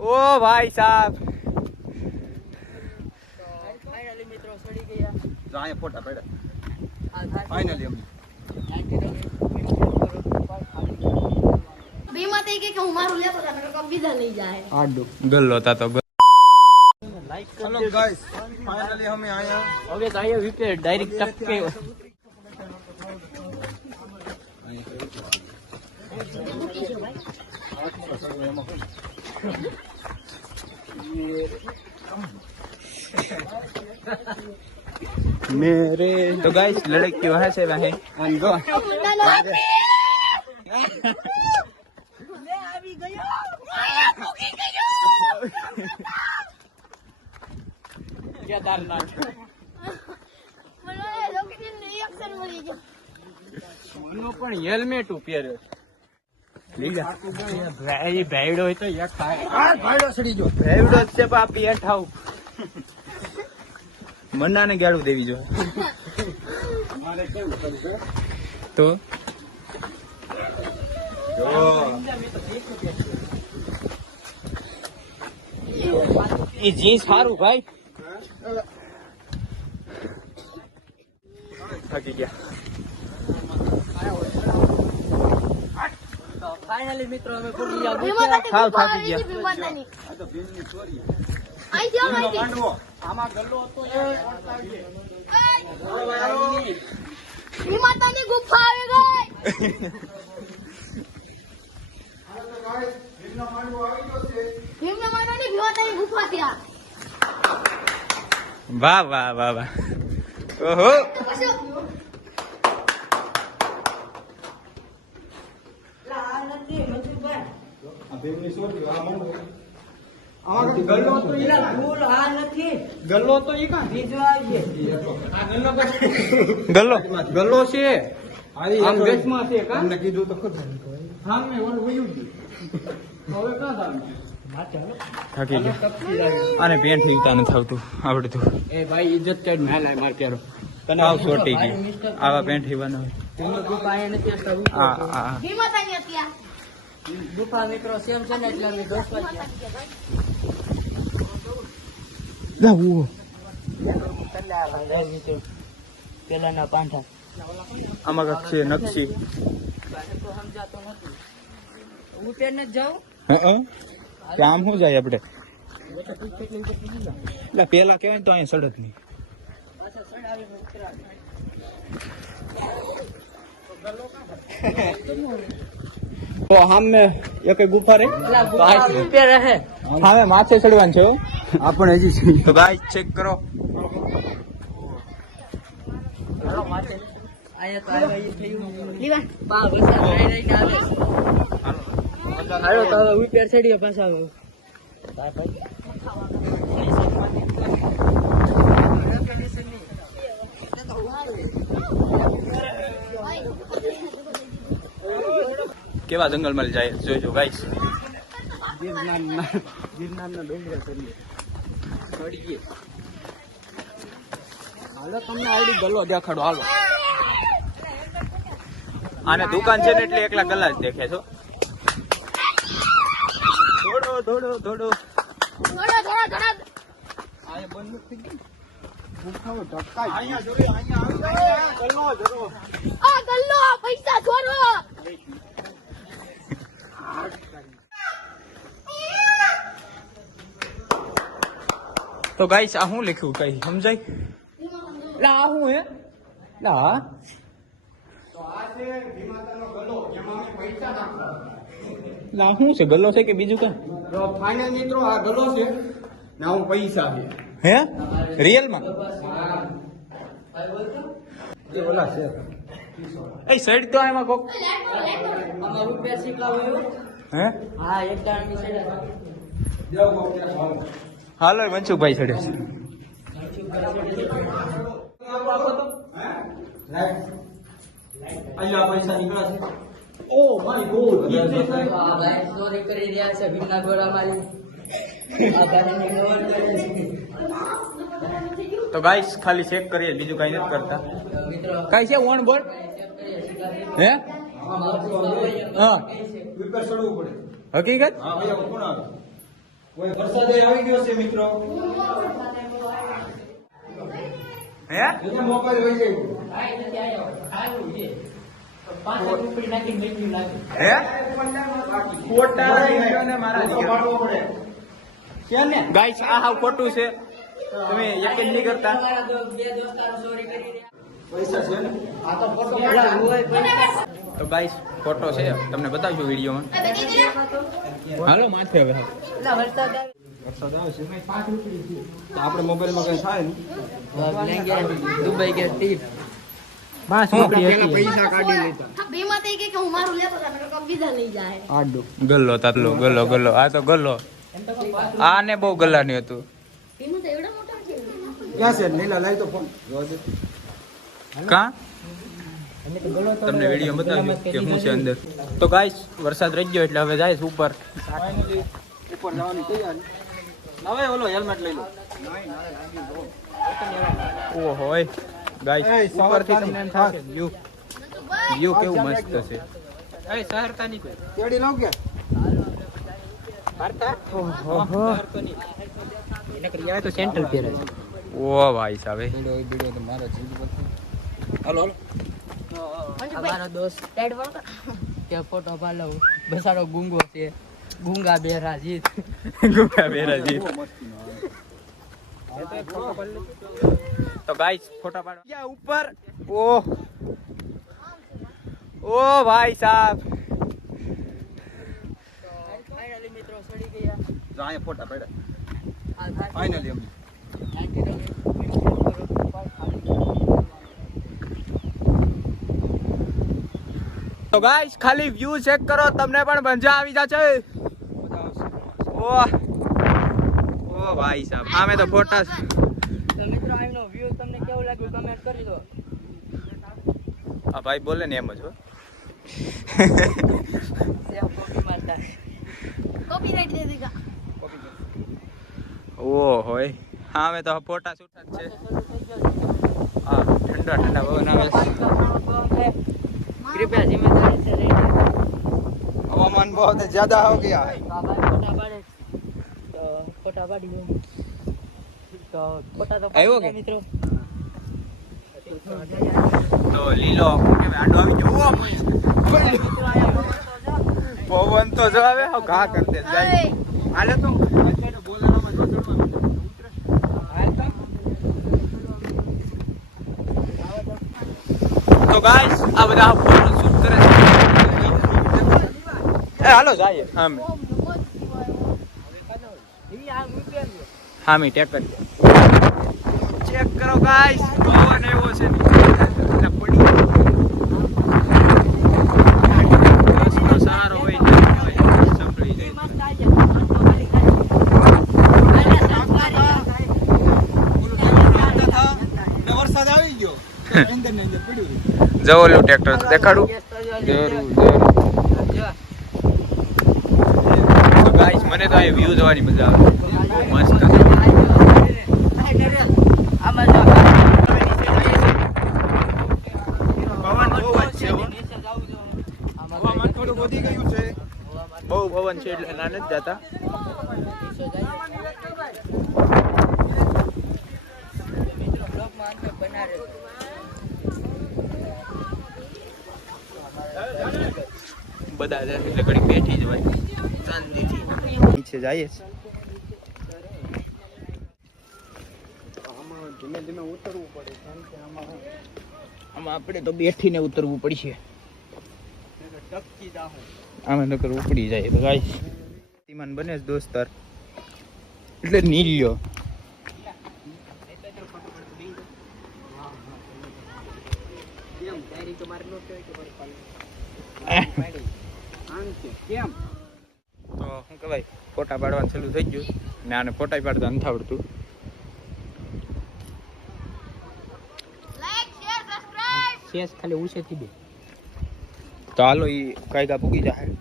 ओ भाई साहब फाइनली મિત્રો ચડી ગયા जाए फोटा पड़े फाइनली हम बीमाते के હું મારું લેતો હતા મેં કબ બીજા લઈ જાય आडू गल होता तो लाइक हेलो गाइस फाइनली हमें आया હવે તો આયો વિકેટ ડાયરેક્ટ ટપકે मेरे तो गाइस लड़की वहां से वहां एंड गो मैं આવી ગયો મૂકી ગયો કેદારનાથ મને લોકેશન રિએક્શન મળી ગયો મનો પણ હેલ્મેટ પહેર્યો ભાઈ ભાઈડો હોય તો એક ખાય આ ભાઈડો સડી જો ભાઈડો છે બાપી હેઠાવ મન્નાને ગાડું દેવી જો મારે કેવું કરશે તો જો એ જીન્સ સારું ભાઈ થાકી ગયા ફાઇનલી મિત્રો અમે પૂરી ગયા બીમાતાની ખાવ ગુફા થાકી ગયા. આવી બીમાતાની આ તો ભીમની ચોરી આઈ જાવ આઈ માંડવો આમાં ગલ્લો હતો બીમાતાની ગુફા આવી ગઈ ભીમના માનવાની બીમાતાની ગુફા ત્યાં વાહ વાહ વાહ વાહ ઓહો કશું આ ભીમની ચોરી આ માંડવો આમાં ગલ્લો તો ગલ્લો તો ઈ કાં ગલ્લો ગલ્લો છે આમ ગેસમાં છે કા તમને કીધું તો ખબર હા મેં ઓલું વયું ગયું હવે કાં થાવું થાકી ગયા આને પેન્ટ નીકળતા નથી આવતું આવડતું એ ભાઈ ઇજ્જત કાઢ મેલાય માર પ્યારો તને આવ છોટી ગઈ આવા પેન્ટ હીવાનો તેની ગુફા અહીંયા નથી આવતા આ આ બીમાતાની ત્યાં ગુફા મિત્રો સેમ છે ને એટલે અમે દોસ્તો છે જાવું પેલાના પાંઠા આમાં કાંક છે નકશી તો સમજાતો નથી ઉતેર ને જાઉં આમ શું જાય આપણે એટલે પેલા કહેવાય ને તો અહીંયા સડક નહીં પાછા સડાવીને ઉતરા તો સામે એક ગુફા રે ઉતેર રહે સામે માથે ચડવાનું છે આપણે હજી તો ગાઈસ ચેક કરો અહીંયા તો આવ્યા એ થયું બા વરસાદ રહી રહીને આવે હાલો તો હવે ઉતેર ચડીએ પાછા કેવા જંગલમાં જાય જોઈજો ગાઈસ ગિરનારના ડુંગરા ચડીએ હાલો તમને આવડી ગલ્લો દેખાડો હાલો આને દુકાન છે ને એટલે એકલા ગલ્લા જ દેખે છો થોડો થોડો થોડો થોડા અહીંયા બંધ થઈ ગઈ ગુફાઓ ઢકાય અહીંયા જોઈ અહીંયા આવી ગલ્લો જરો આ ગલ્લો પૈસા છોડો તો ગાઈસ આ શું લખ્યું કઈ સમજાય લા આ શું હે લા લા શું છે ગલ્લો છે કે બીજું કઈ ફાઇનલ મિત્રો આ ગલ્લો છે ને હું પૈસા હે રિયલ માં ઓલા છે એ સાઈડ તો એમાં કોક આમાં રૂપિયા શીખવાડ્યું હે હા એક દાણની છે હાલો મનસુખભાઈ ચડે છે અહીંયા પૈસા નીકળ્યા છે ઓ માય ગોડ ચોરી કરી રહ્યા છે ભીમના ગોળા મારી તો ગાઈસ ખાલી ચેક કરીએ બીજું કઈ નથી કરતા કઈ છે ઓન બોર્ડ હે હા હકીકત કોઈ વરસાદ આવી ગયો છે મિત્રો. હે એને મોબાઈલ વહી જાય. ભાઈ નથી આવ્યો આવ્યું છે તો 5 રૂપિયા નાખીને મેળવી લાગ્યું હે ખોટા મારા પાડવો પડે. ગાઈસ આ હાવ ખોટું છે તમે યકીન નહીં કરતા તમારા બે દોસ્તારો ચોરી કરી રહ્યા પૈસા છે ને? આ તો ફોટો હોય પૈસા તો ગાઈસ ફોટો છે તમને બતાવજો વિડીયોમાં હાલો માથે હવે એટલા વરસાદ આવે વરસાદ આવે છે. 5 રૂપિયા તો આપણે મોબાઈલમાં કઈ થાય ને. દુબઈ ગયા ટીપ પૈસા કાઢી લેતા. બે માં તો કે હું મારું લેતો હતા નકર બીજા લઈ જાય ગલ્લો તાતલો ગલ્લો આ તો ગલ્લો આ ને બહુ ગલ્લાની હતું ભીમા તો એવડા મોટા છે ક્યાં છે નીલા લાવી તો ફોન. કા તમને વિડીયો બતાવ્યો કે શું છે અંદર. તો ગાઈસ વરસાદ રહી ગયો એટલે હવે જાય ઉપર ફાઇનલી ઉપર જવાની તૈયારી. હવે ઓલો હેલ્મેટ લઈ લો. ઓહો ગાઈસ ઉપરથી તમને એમ થાય વ્યૂ કેવું મસ્ત છે એ સહરતા નહીં કોઈ કેડી લાવ કે ઓહો એને કરી તો સેન્ટ્રલ પહેરે છે ઓ ભાઈ સાહેબ વિડિયો તો મારા જીવ હાલો અમારો દોસ્ત ટેડ વાળો કે ફોટો પાડો બસારો ગુંગો છે ગુંગા બેરા જીત ગુગા બેરાજી તો ગાઈસ ફોટા પાડો યા ઉપર ઓહ ઓ ભાઈ સાહેબ ફાઇનલી મિત્રો ચડી ગયા જો અહીંયા ફોટા પડ્યા ફાઇનલી અમે તો ગાઈસ ખાલી વ્યૂ ચેક કરો તમને પણ મજા આવી જશે ઓહ ઓ ભાઈ સાહેબ આમે તો ફોટા તો મિત્રો આનો વ્યૂ તમને કેવું લાગ્યું કમેન્ટ કરી દો આ ભાઈ બોલે ને એમ જ હો સેવ કોપી મારતા કોપીરાઈટ દે દેગા ઓ હોય હા અમે તો ફોટા શૂટ જ છે હા ઠંડા પવન આવે છે कृपया जिम्मेदारी से रहिए हवामान बहुत ज्यादा हो गया है. बाबा फोटा पाड़े तो फोटा पाड़ी दो तो फोटा तो આવ્યો કે? મિત્રો તો લીલો કે આડો આવી ગયો ઓ પવન તો જો આવે હા ઘા કર દે જાય હાલે તો તો ગાઈસ આ બધા ફોટો શૂટ કરે છે એ હાલો જાય આમે હામી ટેક કરી ચેક કરો ગાઈસ પવન એવો છે એટલે પડી રસ્તો સારો હોય સંભળી જાય વરસાદ આવી ગયો અંદર ને અંદર પડ્યું. જવલું ટ્રેક્ટર દેખાડું તો ગાઈસ મને તો આ વ્યૂ જોવાની મજા આવે મસ્ત પવન બહુ જ છે હો. હવામાન થોડું વધી ગયું છે. બહુ પવન છે એટલે ના નથી જતા બધા જ એટલે ઘડી બેઠી જ હોય શાંતિથી નીચે જઈએ છે ધીમે ધીમે ઉતરવું પડે કારણ કે આમાં આપણે તો બેઠીને ઉતરવું પડશે ટપકી જાહે. આમાં નકર ઉપડી જાય તો ગાઈસ તીમાન બને જ દોસ્તાર એટલે નીલ્યો કેમ તો શું કહેવાય ફોટા પાડવાનું ચાલુ થઈ ગયું ને આને ફોટા પાડતા નથી આવડતું લાઈક શેર સબસ્ક્રાઇબ શેષ ખાલી ઉછે થી દે તો હાલો એ કાયદા પૂગી જાય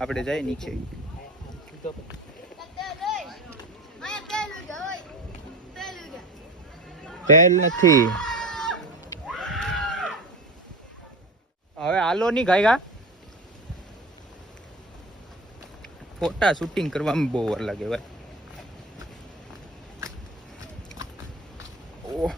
આપણે જાય નીચે તેલ લઈ આયા તેલ ઉગા ઓય તેલ ઉગા તેલ નથી હવે હાલો નહીં ગાયગા ફોટા શૂટિંગ કરવામાં બહુ વાર લાગે ભાઈ ઓહ.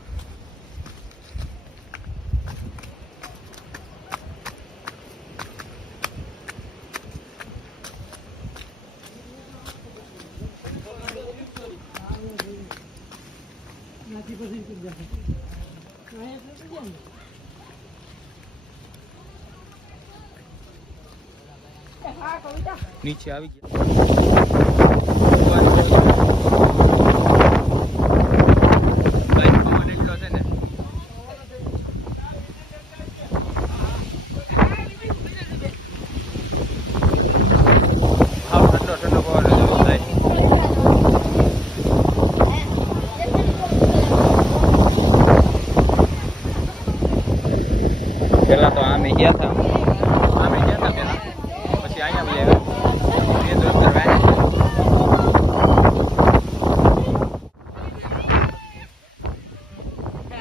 નીચે આવી ગયા બાઈક પવન એટલો છે ને આવ ઠંડો ઠંડો પવન થાય. પેલા તો આમે ગયા હતા પેલા પછી અહીંયા બી આવ્યા બે દોસ્ત કરવા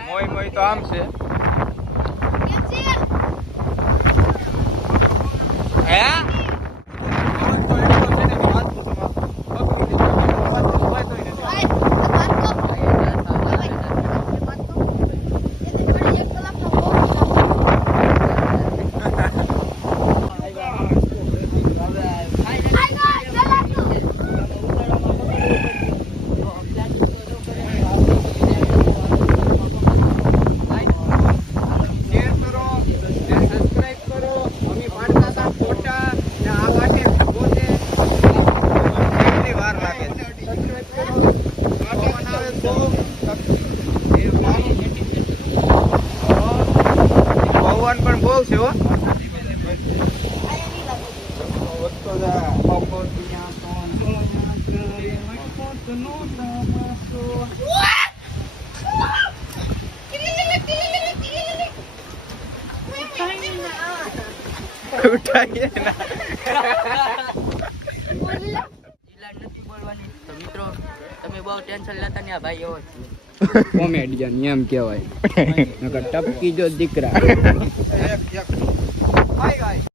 મોય મોય તો આમ છે હે પવન પણ બહુ છે હો. ઉઠાઈએ ના નથી બોલવાની તો મિત્રો તમે બહુ ટેન્શન લેતા ને આ ભાઈ એવો છે કોમેડિયન એમ કહેવાય નકર ટપકી જો દીકરા હાય ગાઈસ